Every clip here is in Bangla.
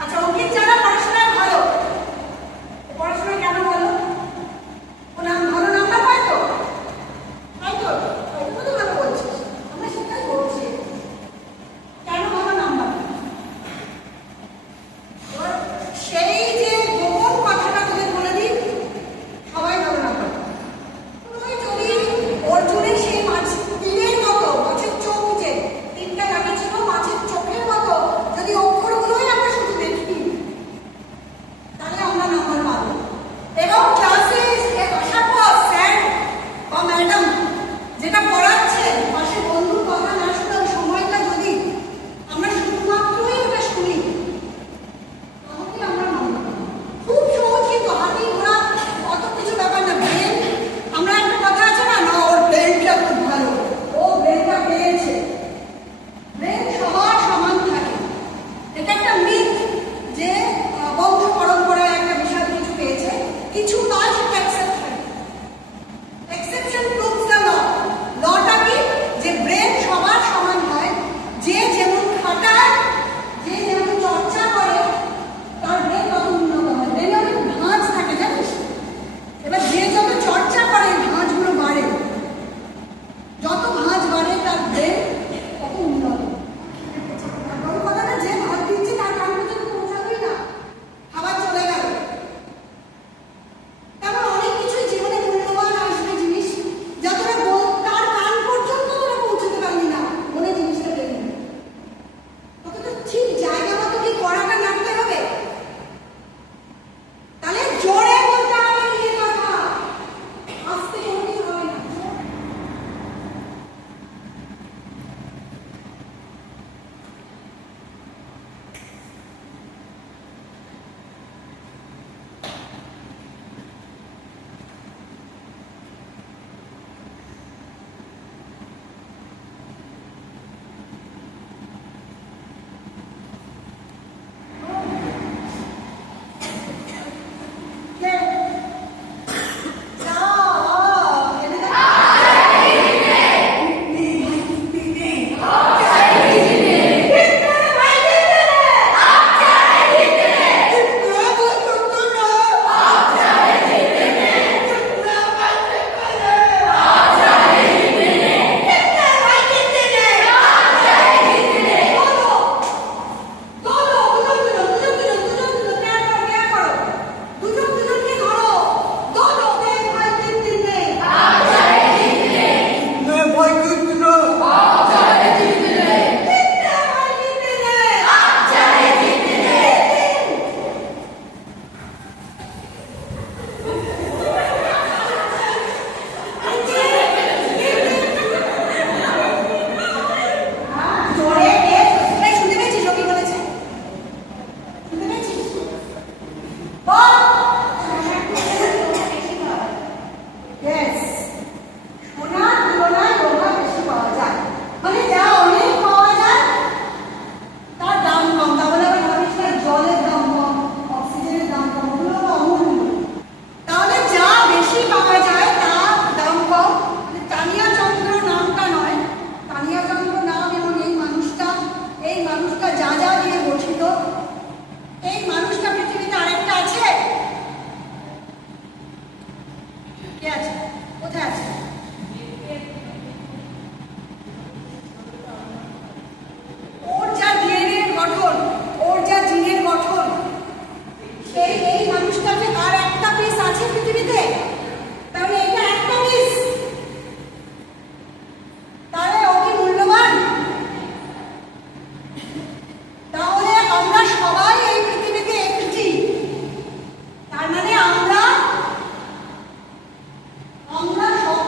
আচ্ছা, অঙ্কিত যারা পড়াশোনায় ভালো, পড়াশোনায় কেন ভালো? ও ভালো নাম্বার পায় তো, তাই তো? ওইটুকু তো ভালো বলছিস, আমরা সেটাই বলছি। কেন ভালো নাম্বার? সেই যে গোপন কথাটা তোদের বলে দিই, সবাই ভালো নাম্বার। তুই যদি অর্জুনের সেই মাছ তীরের মতো, মাছের চোখ যে তিনটা দাঁড়িয়ে ছিল, মাছের চোখের মতো যদি অক্ষরগুলোই আমরা শুধু দেখি, তাহলে আমরা নাম্বার পাবো। এবং ক্লাসে আসার পর স্যার বা ম্যাডাম যেটা পড়াচ্ছেন, পাশে বন্ধুর কথা না শুনে ওই সময়টা যদি আমরা শুধুমাত্রই ওটা শুনি, তাহলে আমরা নাম্বার পাবো। খুব সহজ, কিন্তু হাতি ঘোড়া অত কিছু ব্যাপার না। ব্রেন, আমরা একটা কথা আছে না, না ওর ব্রেনটা খুব ভালো, ও ব্রেনটা পেয়েছে। ব্রেন সবার সমান থাকে, এটা একটা মিথ যে বংশ পরম্পরায় একটা বিশাল কিছু পেয়েছে, কিছু নয়, সেটা অ্যাকসেপ্ট হয়। Exception proves the law. লটা কি? যে ব্রেন সবার সমান হয়, যে যেমন খাটায়, যে যেমন চর্চা করে, তার ব্রেন তত উন্নত হয়। ব্রেনে অনেক ভাঁজ থাকে, জানিস? এবার যে যত চর্চা করে ভাঁজগুলো বাড়ে, যত ভাঁজ বাড়ে তার ব্রেন তত উন্নত। ওই কথাটা যে ভাত দিচ্ছে তার কান পর্যন্ত পৌঁছাবেই না, খাবার চলে গেল। তেমন অনেক কিছুই জীবনে মূল্যবান আসবে জিনিস, যা তোরা তার কান পর্যন্ত তোরা পৌঁছতে পারলি না, মনে জিনিসটা পেলি না। তোকে তো ঠিক জায়গা মতো কি করাটা নাড়তে হবে, তাহলে জোরে বলতে হবে নিজের কথা, আস্তে কোনো কিছু হবে না। আমরা সব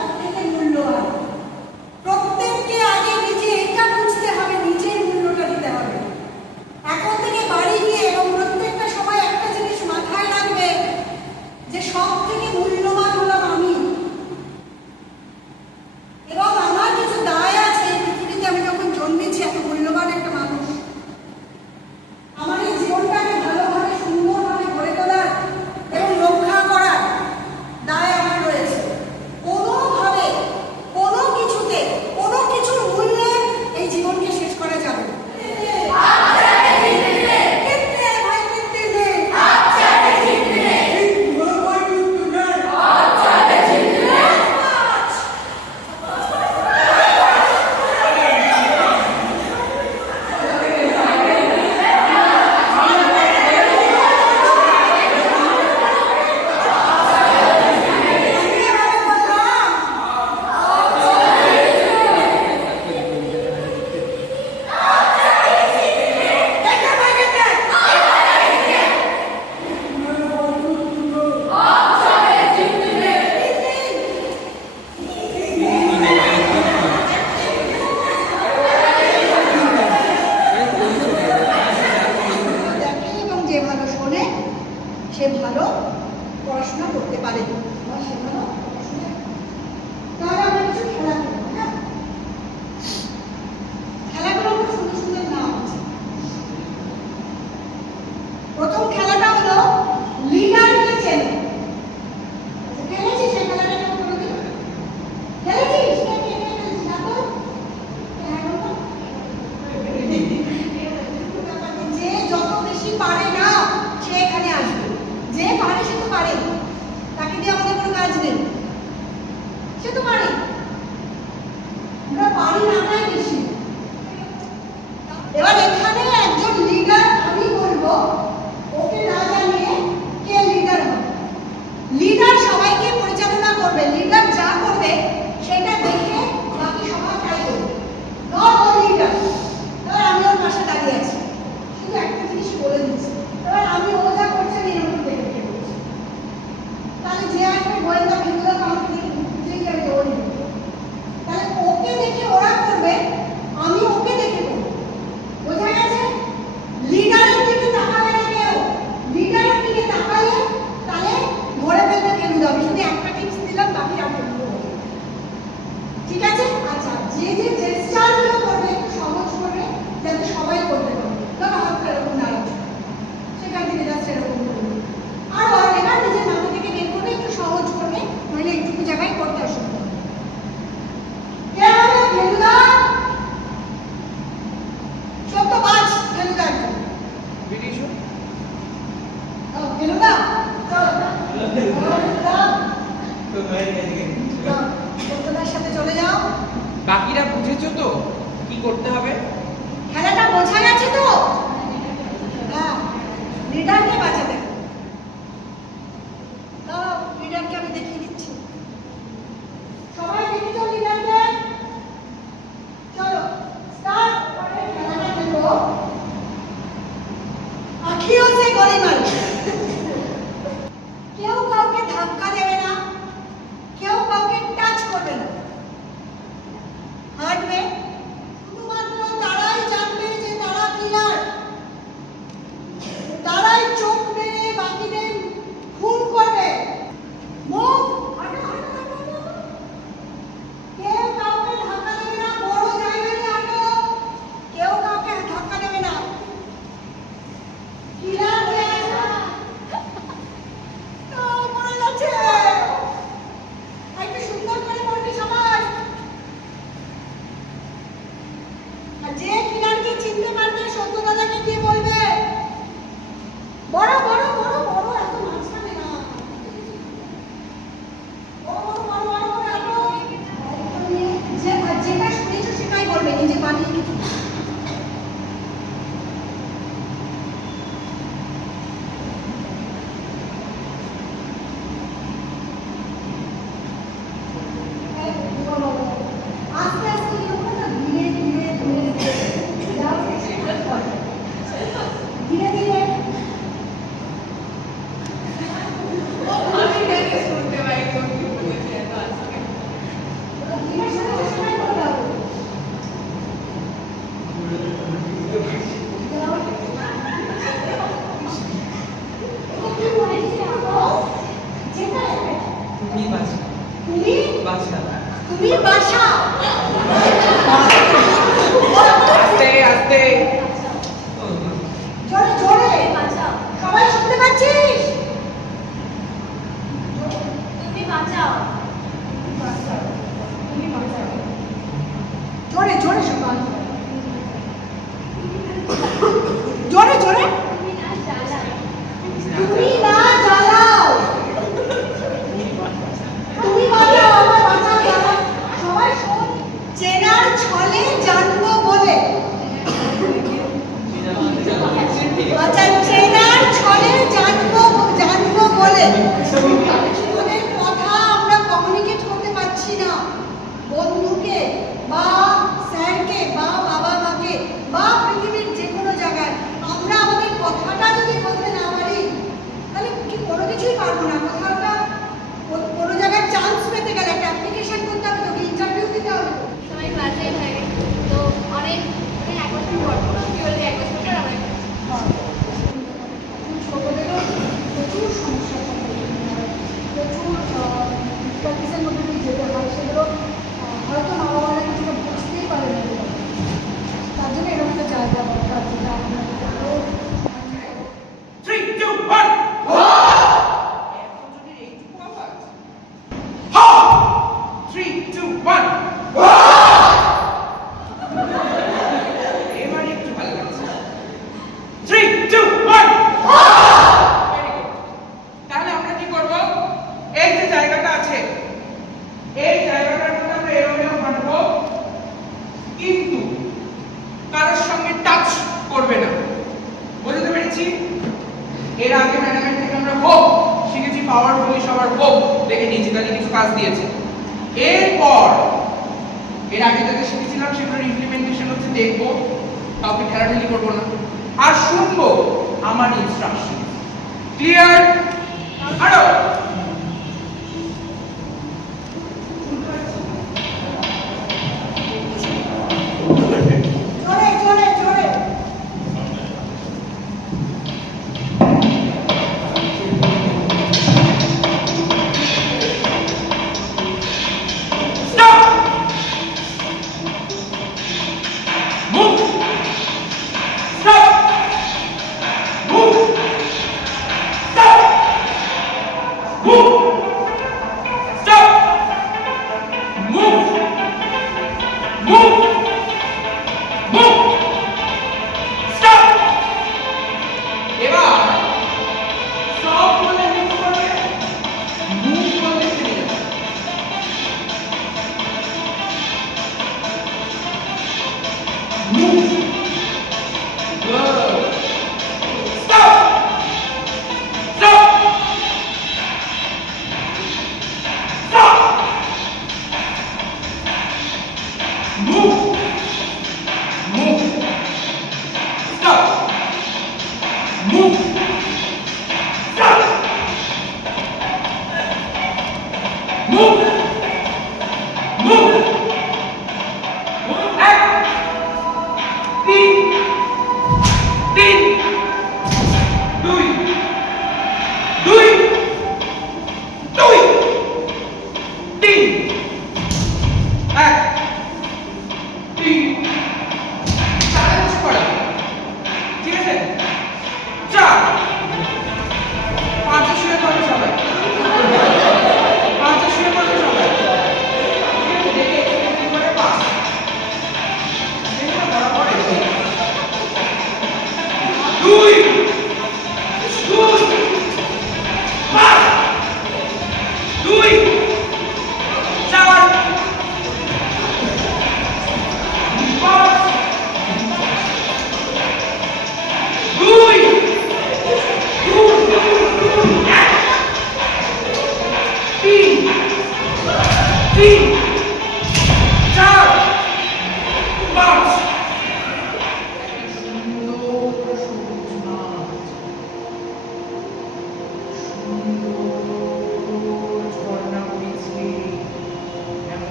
পারে না সে এখানে আসবে, যে পারে সে তো পারে, তাকে দিয়ে আমাদের কোনো কাজ নেই, সে তো পারে, আমরা পারি নাটাই বেশি। এবার এখানে একজন লিডার আমি বলবো, ওকে না জানিয়ে কে লিডার হবে। লিডার সবাইকে পরিচালনা করবে, লিডার যা করবে সেটা দেখে বাকি সবাই তাই করবে, নট ও লিডার। এবার আমি ওর পাশে দাঁড়িয়ে আছি, শুধু একটা জিনিস বলে দিচ্ছি, এবার আমি ও যা করছে আমি এরকম দেখে দেখে করছি, তাহলে যে আসবে গোয়েন্দা ভিগুলো আমাকে দেখে বুঝেই যাবে যে ও লিডার। তাহলে ওকে দেখে ওরা করবে, আমি ওকে দেখে করবো, বোঝা গেছে? লিডারের দিকে তাকাবে না কেউ, লিডারের দিকে তাকালে তাহলে ধরে ফেলবে ফেলুদা। আমি শুধু একটা টিপস দিলাম, বাকি আপনি ঠিক আছে? আচ্ছা, যে যে জেস্টারগুলো করবে একটু সহজ করবে যাতে সবাই করতে পারে। ধরো হাতটা এরকম নাড়াচ্ছে, সেখান থেকে যাচ্ছে এরকম করবে, আর এবার নিজের মাথা থেকে বের করবে, একটু সহজ করবে, নইলে এইটুকু জায়গায় করতে অসুবিধা হবে। কে হবে ফেলুদা? সব তো বাজ ফেলুদা একদম বিরিশু ফেলুদা তো হয়ে গেছে। ফেলুদার সাথে চলে যাও। বাকিরা বুঝেছো তো কি করতে হবে? খেলাটা বোঝা গেছে তো? হ্যাঁ, লিডারকে বাঁচাতে হবে। দাঁড়াও, লিডারকে আমি দেখিয়ে দিচ্ছি। সবাই দেখেছো লিডারকে? চলো স্টার্ট করে খেলাটা খেলবো। আখিও সে গলি মারবে, কেউ কাউকে ধাক্কা দেবে না, কেউ কাউকে টাচ করবে না, হাঁটবে, শুধুমাত্র তারাই জানবে যে তারা কিলার, তারাই চোখ মেরে বাকিদের খুন করবে। মুভ, হাঁটো হাঁটো হাঁটো হাঁটো। কেউ কাউকে ধাক্কা দেবে না, বড় জায়গায় হাঁটো, কেউ কাউকে ধাক্কা দেবে না। কিলার মরে যাচ্ছে, একটু সুন্দর করে করবি সবাই। আর যে কিলারকে চিনতে পারবে সত্য দাদাকে গিয়ে বলবে, বড় বড় বড় বড়, এত মাঝখানে না, বড় বড় বড় বড় করে আনো। যেটা শুনেছো সেটাই বলবে, নিজে বানিয়ে কিছু আস্তে আস্তে এরকম না, ধীরে ধীরে ধীরে ধীরে যাও, ধীরে ধীরে ধীরে শুনেছো সেটাই বলতে হবে। যাও। এটা কি বলেছি আপু? যেটা তুমি বাসা তুমি বাসা তুমি বাসা। আস্তে আস্তে জোরে জোরে সবাই শুনতে পাচ্ছিস? তুমি বাঁচাও। তুমি বাঁচাও। জোরে জোরে সবাই, জোরে জোরে। তুমি না জ্বালাও। তুমি না জ্বালাও, তুমি বাঁচাও, আমার বাঁচাও জ্বালাও। সবাই শোন, চেনার ছলে জানবো বলে, আচ্ছা চেনার ছলে জানবো জানবো বলে জীবনের কথা আমরা কমিউনিকেট করতে পারছি না, বন্ধুকে বা স্যারকে বা বাবা মাকে বা পৃথিবীর যে কোনো জায়গায় আমরা আমাদের কথাটা যদি বলতে না পারি তাহলে কি কোনো কিছুই পারবো না। কোথাওটা কোনো জায়গায় চান্স পেতে গেলে একটা অ্যাপ্লিকেশন করতে হবে, তোকে ইন্টারভিউ দিতে হবে। সবাই ক্লাসেই থাকে তো অনেক মানে 1 বছর পর কি বলতে 1 বছর পর আমরা ছোটদেরও প্রচুর সমস্যার সম্মুখীন হয়, প্রচুর ডিফিকাল্টিসের মধ্যে দিয়ে যেতে হয়, সেগুলো হয়তো মা বাবারা কিছুটা বুঝতেই পারে না, তার জন্য এরকম একটা এর আগে ম্যাডামের থেকে আমরা হোপ শিখেছি, পাওয়ারফুলি সবার হোপ দেখে নিয়েছি, তাহলে কিছু কাজ দিয়েছে। এরপর এর আগে যেটা শিখেছিলাম সেগুলোর ইমপ্লিমেন্টেশন হচ্ছে দেখবো, কাউকে ঠেলাঠেলি করবো না, আর শুনবো আমার ইনস্ট্রাকশন। ক্লিয়ার? আরো জোরে জোরে জোরে। Stop! Move! Stop! Move! Stop! Move! Stop! Move! Move! Move! Stop! এবার stop বলে move করবে, move বলে থেমে যাবে। Move. Good. Stop. Stop. Stop. Move. Move. Stop. Move. Stop. Move. Move. Act. তিন তিন দুই দুই দুই তিন এক তিন চারে বসে পড়া, ঠিক আছে?